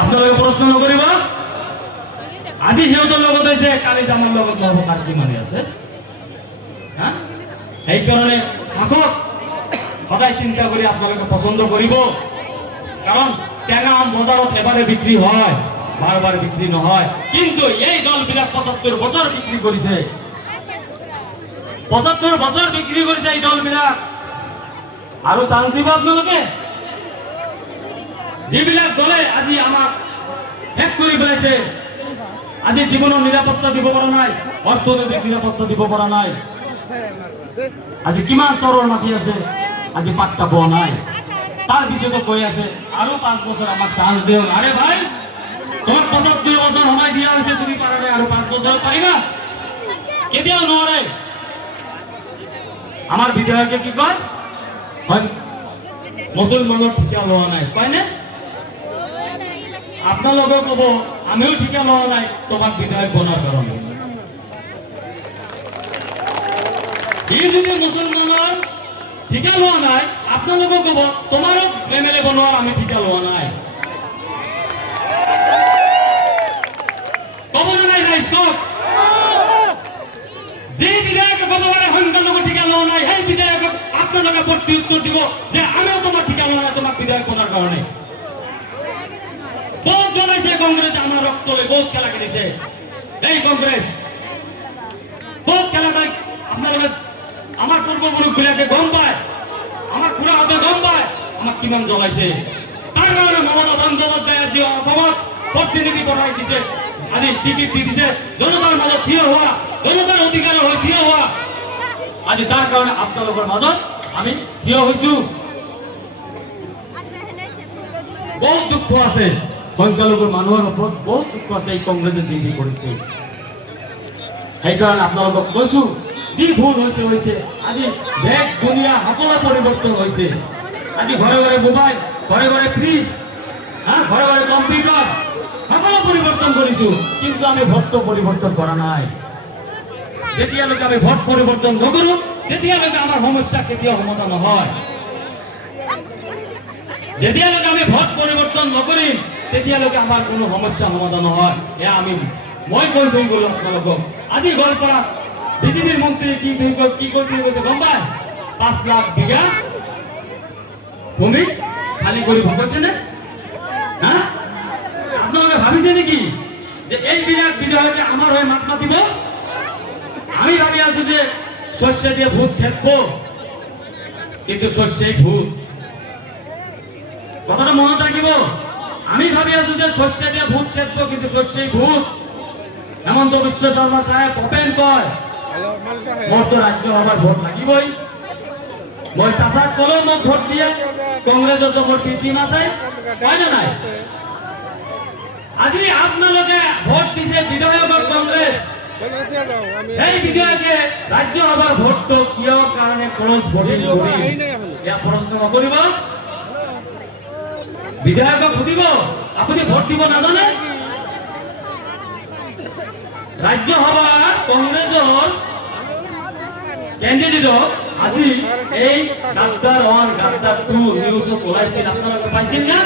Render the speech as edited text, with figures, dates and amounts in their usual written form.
আপোনালোকে প্ৰশ্ন নকৰিব আজি সিহঁতৰ লগত হৈছে কালি আমাৰ লগত নহ'ব তাৰ কি মানে আছে সেইকাৰণে থাকক সদায় চিন্তা কৰি আপোনালোকে পছন্দ কৰিব কাৰণ টেঙা আম বজাৰত এবাৰে বিক্ৰী হয় বাৰ বাৰ বিক্ৰী নহয় কিন্তু এই দলবিলাক ৭৫ বছৰ বিক্ৰী কৰিছে ৭৫ বছৰ বিক্ৰী কৰিছে এই দলবিলাক আৰু চান্স দিব আপোনালোকে যিবিলাক দলে আজি আমাক শেষ কৰি পেলাইছে আজি জীৱনৰ নিৰাপত্তা দিব পৰা নাই অৰ্থনৈতিক নিৰাপত্তা দিব পৰা নাই আজি কিমান চৰৰ মাটি আছে আজি পাট্টা পোৱা নাই তাৰ পিছতো কৈ আছে আৰু 5 বছৰ আমাক চান্স দিয়ক আৰে ভাই তোমাক ৭৫ বছৰ সময় দিয়া হৈছে তুমি পাৰা আৰু 5 বছৰ পাৰিবা কেতিয়াও নোৱাৰে আমাৰ বিধায়কে কি কয় হয় মুছলমানৰ ঠিকা লোৱা নাই কয়নে আপোনালোকে ক'ব আমিও ঠিকা লোৱা নাই তোমাক বিধায়ক বনাৰ কাৰণে ই যদি মুছলমানৰ ঠিকা লোৱা নাই আপোনালোকে ক'ব তোমাৰো এমএলএ বনোৱাৰ আমি ঠিকা লোৱা নাই ক'ব নাই ৰাইজ কওক যে বিধায়কে ক'ব পাৰে সংখ্যালঘু ঠিকা লোৱা নাই সেই বিধায়কক আপোনালোকে প্ৰতি উত্তৰ দিব যে আমিও তোমাৰ ঠিকা লোৱা নাই তোমাক বিধায়ক বনাৰ কাৰণে বহুত জনাইছে কংগ্ৰেছে আমাৰ ৰক্ত লৈ বহুত খেলা খেলিছে এই কংগ্ৰেছ বহুত খেলা খেলি আপোনালোকে আমাৰ পূৰ্বপুৰুষবিলাকে গম পায় আমাৰ খুৰাহঁতে গম পায় আমাক কিমান জ্বলাইছে তাৰ কাৰণে মমতা বন্দ্যোপাধ্যায় আজি অসমত প্ৰতিনিধি পঠাই দিছে আজি টিকিট দি দিছে জনতাৰ মাজত থিয় হোৱা জনতাৰ অধিকাৰ হৈ থিয় হোৱা আজি তাৰ কাৰণে আপোনালোকৰ মাজত আমি থিয় হৈছো বহুত দুখ আছে সংখ্যালঘুৰ মানুহৰ ওপৰত বহুত দুখ আছে এই কংগ্ৰেছে যি কৰিছে সেইকাৰণে আপোনালোকক কৈছো যি ভুল হৈছে হৈছে আজি দেশ দুনিয়া সকলো পৰিৱৰ্তন হৈছে আজি ঘৰে ঘৰে মোবাইল ঘৰে ঘৰে ফ্ৰিজ ঘৰে ঘৰে কম্পিউটাৰ সকলো পৰিৱৰ্তন কৰিছো কিন্তু আমি ভোটটো পৰিৱৰ্তন কৰা নাই যেতিয়ালৈকে আমি ভোট পৰিৱৰ্তন নকৰো তেতিয়ালৈকে আমাৰ সমস্যা কেতিয়াও সমাধান নহয় যেতিয়ালৈকে আমি ভোট পৰিৱৰ্তন নকৰিম তেতিয়ালৈকে আমাৰ কোনো সমস্যা সমাধান নহয় এয়া আমি মই কৈ থৈ গ'লো আপোনালোকক আজি গোৱালপাৰা বিজেপিৰ মন্ত্ৰী কি কৈ থৈ গৈছে গম পায় 5 লাখ বিঘা ভূমি খালী কৰি ভাবিছেনে আপোনালোকে ভাবিছে নেকি যে এইবিলাক বিধায়কে আমাৰ হৈ মাত মাতিব আমি ভাবি আছো যে শস্য দিয়ে ভূত খেতব কিন্তু শস্যই ভূত কথাটা মনত রাখিব আমি ভাবি আছো যে শস্য দিয়ে ভূত খেতব কিন্তু শস্যই ভূত হেমন্ত বিশ্ব শর্মা সাহেব ওপেন কয় মোর তো রাজ্য হবার ভোট লাগিবই মই চাচাক কলো মোক ভোট দিয়ে কংগ্রেসের তো মোর টিম আছে হয় না নাই আজি আপনালোকে ভোট দিছে বিধায়কৰ কংগ্ৰেস এই বিধায়কে ৰাজ্য হবাৰ ভোট তো কিয়ৰ কাৰণে ক্ৰছ ভোটিং কৰি ইয়া প্ৰশ্ন নকৰিব বিধায়কক সুধিব আপুনি ভোট দিব নাজানে ৰাজ্য সভাৰ কংগ্ৰেছৰ ক্যান্ডিডেটক আজি এই গাদ্দাৰ 1 গাদ্দাৰ 2 নিউজ ওলাইছিল আপোনালোকে পাইছিল না